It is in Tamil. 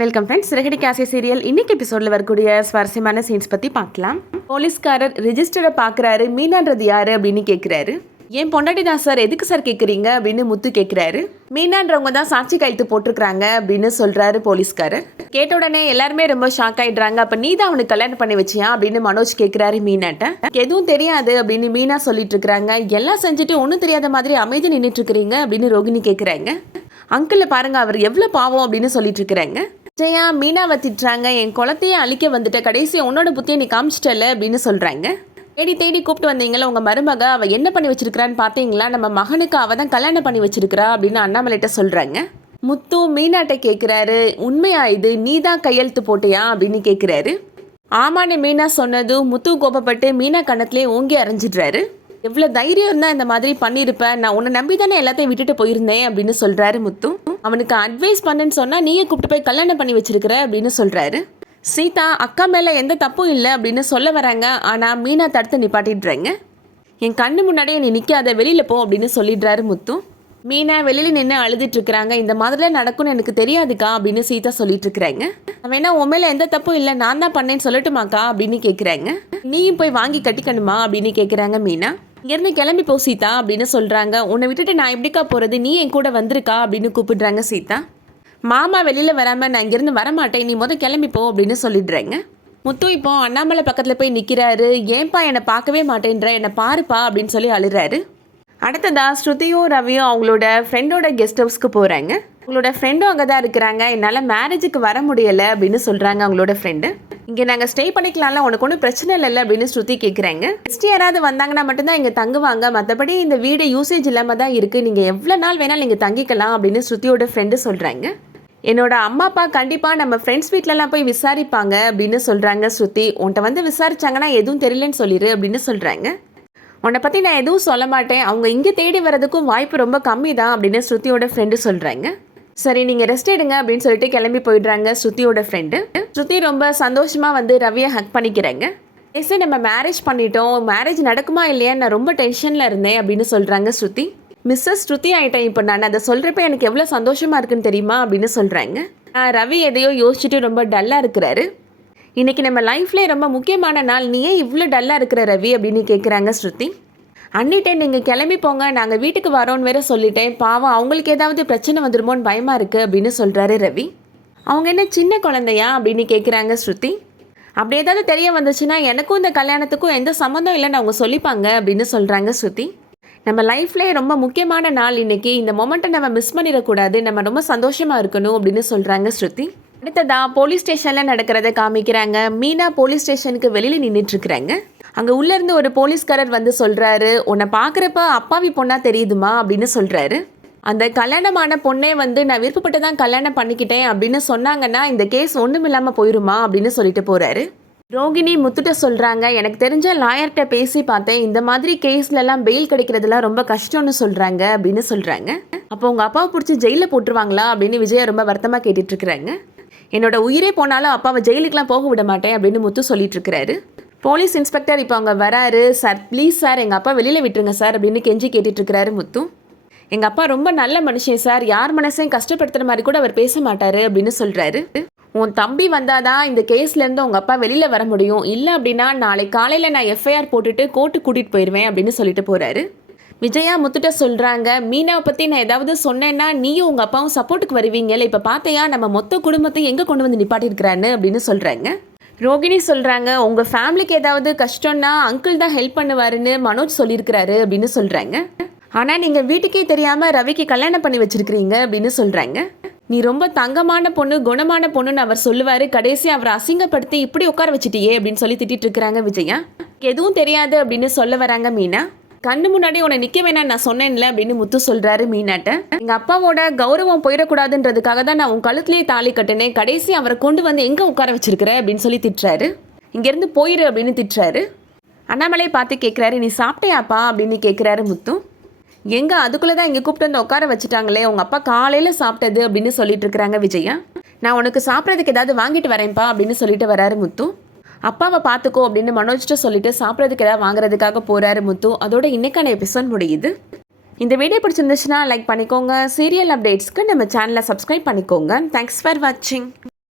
வெல்கம் ஃப்ரெண்ட்ஸ் சிறகடி காசி சீரியல் இன்னைக்கு எபிசோடில் வரக்கூடிய சுவாரஸ்யமான சீன்ஸ் பற்றி பார்க்கலாம். போலீஸ்காரர் ரிஜிஸ்டரை பார்க்குறாரு. மீனான்றது யாரு அப்படின்னு கேட்குறாரு ஏன் பொண்டாட்டி தான் சார் எதுக்கு சார் கேட்குறீங்க அப்படின்னு முத்து கேட்குறாரு மீனான்றவங்க தான் சாட்சி கைத்து போட்டிருக்கிறாங்க அப்படின்னு சொல்கிறாரு போலீஸ்காரர். கேட்ட உடனே எல்லாருமே ரொம்ப ஷாக் ஆகிடுறாங்க அப்போ நீ தான் அவனுக்கு கல்யாணம் பண்ணி வச்சியா? அப்படின்னு மனோஜ் கேட்குறாரு மீனாட்ட. எதுவும் தெரியாது அப்படின்னு மீனா சொல்லிட்டு இருக்கிறாங்க. எல்லாம் செஞ்சுட்டு ஒன்றும் தெரியாத மாதிரி அமைதி நின்றுட்டு இருக்கிறீங்க அப்படின்னு ரோகிணி கேட்குறாங்க அங்கிள் பாருங்க அவர் எவ்வளோ பாவம் அப்படின்னு சொல்லிட்டு இருக்கிறாங்க. ஜெயா மீனாவை திட்டுறாங்க. என் குளத்தையே அழிக்க வந்துட்ட கடைசி உன்னோட புத்தியை நீ காமிச்சிட்டல அப்படின்னு சொல்கிறாங்க தேடி தேடி கூப்பிட்டு வந்தீங்களா உங்கள் மருமக அவள் என்ன பண்ணி வச்சிருக்கிறான்னு பார்த்தீங்களா நம்ம மகனுக்கு அவள் தான் கல்யாணம் பண்ணி வச்சிருக்கிறா அப்படின்னு அண்ணாமலைகிட்ட சொல்கிறாங்க முத்து மீனாட்ட கேட்குறாரு உண்மையா இது? நீ தான் கையெழுத்து போட்டியா? அப்படின்னு கேட்குறாரு ஆமான்னு மீனா சொன்னதும் முத்து கோபப்பட்டு மீனா கணத்துலேயே ஓங்கி அரைஞ்சிடுறாரு. எவ்வளோ தைரியம் இருந்தால் இந்த மாதிரி பண்ணியிருப்பேன் நான் உன்னை நம்பி தானே எல்லாத்தையும் விட்டுட்டு போயிருந்தேன் அப்படின்னு சொல்கிறாரு முத்து. அவனுக்கு அட்வைஸ் பண்ணுன்னு சொன்னால் நீயே கூப்பிட்டு போய் கல்யாணம் பண்ணி வச்சிருக்கிற அப்படின்னு சொல்கிறாரு சீதா அக்கா மேலே எந்த தப்பும் இல்லை அப்படின்னு சொல்ல வராங்க. ஆனால் மீனா தடுத்து நிப்பாட்டிடுறாங்க. என் கண்ணு முன்னாடியே நீ நிற்காத வெளியில் போ அப்படின்னு சொல்லிடுறாரு முத்து. மீனா வெளியில் நின்று அழுதுட்டு இருக்கிறாங்க. இந்த மாதிரிலாம் நடக்கும்னு எனக்கு தெரியாதுக்கா அப்படின்னு சீதா சொல்லிட்டு இருக்கிறாங்க. வேணா உன் மேலே எந்த தப்பும் இல்லை நான் தான் பண்ணேன்னு சொல்லட்டுமாக்கா அப்படின்னு கேட்குறாங்க நீயும் போய் வாங்கி கட்டிக்கணுமா அப்படின்னு கேட்குறாங்க மீனா. இங்கேருந்து கிளம்பி போ சீதா அப்படின்னு சொல்கிறாங்க உன்னை விட்டுட்டு நான் எப்படிக்கா போகிறது நீ என் கூட வந்திருக்கா? அப்படின்னு கூப்பிடுறாங்க சீதா. மாமா வெளியில் வராமல் நான் இங்கேருந்து வரமாட்டேன். நீ முத கிளம்பி போ அப்படின்னு சொல்லிடுறேங்க. முத்து இப்போ அண்ணாமலை பக்கத்தில் போய் நிற்கிறாரு ஏன்பா என்னை பார்க்கவே மாட்டேன்ற? என்னை பாருப்பா அப்படின்னு சொல்லி அழுறாரு. அடுத்ததா ஸ்ருதியும் ரவியும் அவங்களோட ஃப்ரெண்டோட கெஸ்ட் ஹவுஸ்க்கு போகிறாங்க அவங்களோட ஃப்ரெண்டும் அங்கே தான் இருக்கிறாங்க. என்னால் மேரேஜுக்கு வர முடியலை அப்படின்னு சொல்கிறாங்க அவங்களோட ஃப்ரெண்டு இங்கே நாங்கள் ஸ்டே பண்ணிக்கலாம்ல உனக்கு ஒன்றும் பிரச்சனை இல்லை அப்படின்னு ஸ்ருதி கேட்குறாங்க நெக்ஸ்ட் யாராவது வந்தாங்கன்னா மட்டும்தான் இங்கே தங்குவாங்க. மற்றபடி இந்த வீடு யூசேஜ் இல்லாமல் தான் இருக்குது நீங்கள் எவ்வளோ நாள் வேணாலும் நீங்கள் தங்கிக்கலாம் அப்படின்னு ஸ்ருதியோட ஃப்ரெண்டு சொல்கிறாங்க என்னோட அம்மா அப்பா கண்டிப்பாக நம்ம ஃப்ரெண்ட்ஸ் வீட்டிலலாம் போய் விசாரிப்பாங்க அப்படின்னு சொல்கிறாங்க ஸ்ருதி. உன்கிட்ட வந்து விசாரிச்சாங்கன்னா எதுவும் தெரியலன்னு சொல்லிடு அப்படின்னு சொல்கிறாங்க உன்னை பற்றி நான் எதுவும் சொல்ல மாட்டேன். அவங்க இங்கே தேடி வரதுக்கும் வாய்ப்பு ரொம்ப கம்மி தான் அப்படின்னு ஸ்ருதியோட ஃப்ரெண்டு சொல்கிறாங்க சரி நீங்கள் ரெஸ்ட் எடுங்க அப்படின்னு சொல்லிட்டு கிளம்பி போயிடுறாங்க ஸ்ருதியோட ஃப்ரெண்டு ஸ்ருதி ரொம்ப சந்தோஷமாக வந்து ரவியை ஹக் பண்ணிக்கிறாங்க. பேசி நம்ம மேரேஜ் பண்ணிட்டோம். மேரேஜ் நடக்குமா இல்லையா? நான் ரொம்ப டென்ஷனில் இருந்தேன் அப்படின்னு சொல்கிறாங்க ஸ்ருதி. மிஸ்ஸஸ் ஸ்ருதி ஆயிட்டேன் இப்போ நான். அதை சொல்கிறப்ப எனக்கு எவ்வளோ சந்தோஷமாக இருக்குன்னு தெரியுமா? அப்படின்னு சொல்கிறாங்க ரவி எதையோ யோசிச்சுட்டு ரொம்ப டல்லாக இருக்கிறாரு. இன்னைக்கு நம்ம லைஃப்லேயே ரொம்ப முக்கியமான நாள். நீ ஏன் இவ்வளோ டல்லாக இருக்கிற ரவி? அப்படின்னு கேட்குறாங்க ஸ்ருதி. அன்னிட்டே நீங்கள் கிளம்பி போங்க நாங்கள் வீட்டுக்கு வரோன்னு வேற சொல்லிட்டேன். பாவம் அவங்களுக்கு ஏதாவது பிரச்சனை வந்துருமோன்னு பயமாக இருக்குது அப்படின்னு சொல்கிறாரு ரவி. அவங்க என்ன சின்ன குழந்தையா அப்படின்னு கேட்குறாங்க ஸ்ருதி. அப்படி ஏதாவது தெரிய வந்துச்சுன்னா எனக்கும் இந்த கல்யாணத்துக்கும் எந்த சம்மந்தம் இல்லைன்னு அவங்க சொல்லிப்பாங்க அப்படின்னு சொல்கிறாங்க ஸ்ருதி. நம்ம லைஃப்லேயே ரொம்ப முக்கியமான நாள் இன்னைக்கு. இந்த மொமெண்ட்டை நம்ம மிஸ் பண்ணிடக்கூடாது. நம்ம ரொம்ப சந்தோஷமாக இருக்கணும் அப்படின்னு சொல்கிறாங்க ஸ்ருதி. அடுத்ததா போலீஸ் ஸ்டேஷனில் நடக்கிறத காமிக்கிறாங்க. மீனா போலீஸ் ஸ்டேஷனுக்கு வெளியில் நின்றுட்டுருக்குறாங்க அங்கே உள்ளேருந்து ஒரு போலீஸ்காரர் வந்து சொல்கிறாரு உன்னை பார்க்குறப்ப அப்பாவி பொண்ணாக தெரியுதுமா? அப்படின்னு சொல்கிறாரு அந்த கல்யாணமான பொண்ணே வந்து நான் விருப்பப்பட்டு தான் கல்யாணம் பண்ணிக்கிட்டேன் அப்படின்னு சொன்னாங்கன்னா இந்த கேஸ் ஒன்றும் இல்லாமல் போயிருமா? அப்படின்னு சொல்லிட்டு போகிறாரு ரோகிணி முத்துட்ட சொல்கிறாங்க எனக்கு தெரிஞ்ச லாயர்கிட்ட பேசி பார்த்தேன். இந்த மாதிரி கேஸ்லலாம் பெயில் கிடைக்கிறதுலாம் ரொம்ப கஷ்டம்னு சொல்கிறாங்க அப்படின்னு சொல்கிறாங்க அப்போ உங்கள் அப்பாவை பிடிச்சி ஜெயிலில் போட்டுருவாங்களா அப்படின்னு விஜயா ரொம்ப வருத்தமாக கேட்டுட்டு இருக்கிறாங்க. என்னோட உயிரே போனாலும் அப்பாவை ஜெயிலுக்குலாம் போக விட மாட்டேன் அப்படின்னு முத்து சொல்லிட்டு இருக்கிறாரு. போலீஸ் இன்ஸ்பெக்டர் இப்போ அங்கே வராரு. சார் ப்ளீஸ் சார் எங்கள் அப்பா வெளியில் விட்டுருங்க சார் அப்படின்னு கெஞ்சி கேட்டுட்ருக்கிறாரு முத்து. எங்கள் அப்பா ரொம்ப நல்ல மனுஷன் சார். யார் மனசையும் கஷ்டப்படுத்துகிற மாதிரி கூட அவர் பேச மாட்டார் அப்படின்னு சொல்கிறாரு உன் தம்பி வந்தாதான் இந்த கேஸ்லேருந்து உங்கள் அப்பா வெளியில் வர முடியும். இல்லை அப்படின்னா நாளை காலையில் நான் எஃப்ஐஆர் போட்டுட்டு கோர்ட்டு கூட்டிகிட்டு போயிடுவேன் அப்படின்னு சொல்லிட்டு போகிறாரு விஜயா முத்துட்ட சொல்கிறாங்க மீனாவை பற்றி நான் ஏதாவது சொன்னேன்னா நீயும் உங்கள் அப்பாவும் சப்போர்ட்டுக்கு வருவீங்கல்ல. இப்போ பார்த்தையா நம்ம மொத்த குடும்பத்தையும் எங்கே கொண்டு வந்து நிப்பாட்டியிருக்கிறான்னு? அப்படின்னு சொல்கிறாங்க ரோகிணி சொல்கிறாங்க உங்கள் ஃபேமிலிக்கு ஏதாவது கஷ்டம்னா அங்கிள் தான் ஹெல்ப் பண்ணுவாருன்னு மனோஜ் சொல்லியிருக்கிறாரு அப்படின்னு சொல்கிறாங்க ஆனால் நீங்கள் வீட்டுக்கே தெரியாமல் ரவிக்கு கல்யாணம் பண்ணி வச்சுருக்கிறீங்க அப்படின்னு சொல்கிறாங்க நீ ரொம்ப தங்கமான பொண்ணு குணமான பொண்ணுன்னு அவர் சொல்லுவார். கடைசி அவரை அசிங்கப்படுத்தி இப்படி உட்கார வச்சிட்டியே அப்படின்னு சொல்லி திட்டிட்டு இருக்கிறாங்க விஜயா. எதுவும் தெரியாது அப்படின்னு சொல்ல வராங்க மீனா. கண்ணு முன்னாடி உன்னை நிற்க வேணாம் நான் சொன்னேன்ல அப்படின்னு முத்து சொல்றாரு மீனாட்ட. எங்கள் அப்பாவோட கௌரவம் போயிடக்கூடாதுன்றதுக்காக தான் நான் உன் கழுத்துலேயே தாலி கட்டினேன். கடைசி அவரை கொண்டு வந்து எங்கே உட்கார வச்சிருக்கிற அப்படின்னு சொல்லி திட்டுறாரு. இங்கேருந்து போயிரு அப்படின்னு திட்டுறாரு. அண்ணாமலையை பார்த்து கேட்குறாரு நீ சாப்பிட்டியாப்பா? அப்படின்னு கேட்குறாரு முத்து. எங்க? அதுக்குள்ளே தான் இங்கே கூப்பிட்டு வந்து உட்கார வச்சுட்டாங்களே. உங்கள் அப்பா காலையில் சாப்பிட்டது அப்படின்னு சொல்லிட்டு இருக்கிறாங்க விஜயா. நான் உனக்கு சாப்பிட்றதுக்கு ஏதாவது வாங்கிட்டு வரேன்ப்பா அப்படின்னு சொல்லிட்டு வராரு முத்து. அப்பாவை பார்த்துக்கோ அப்படின்னு மனோஜ்கிட்ட சொல்லிட்டு சாப்பிட்றதுக்கு ஏதாவது வாங்குறதுக்காக போகிறாரு முத்து. அதோட இன்னைக்கான எபிசோட் முடியுது. இந்த வீடியோ பிடிச்சிருந்துச்சுன்னா லைக் பண்ணிக்கோங்க. சீரியல் அப்டேட்ஸ்க்கு நம்ம சேனலை சப்ஸ்கிரைப் பண்ணிக்கோங்க. தேங்க்ஸ் ஃபார் வாட்சிங்